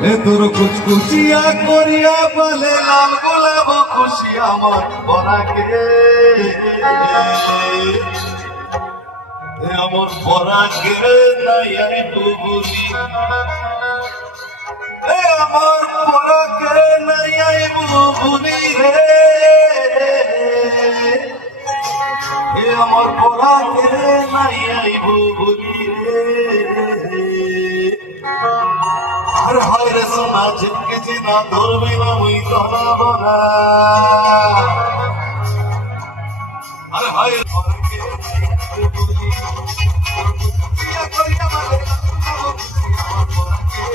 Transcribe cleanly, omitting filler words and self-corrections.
এ তোর কুচকুচিয়া করিয়া বলে লাল গোলাপ খুশি আমার পরাকে আমার পরাকে নাই আই বুবুলি আমার পরাকে নাই আই বুবুলি রে আমার পরাকে নাই আই বুবুলি রে আর হয় রে সোনা ঝিমকে চিনা ধরবি না মুই তলাবো না আর হয় পরাকে করিয়া বলে আমার পরাকে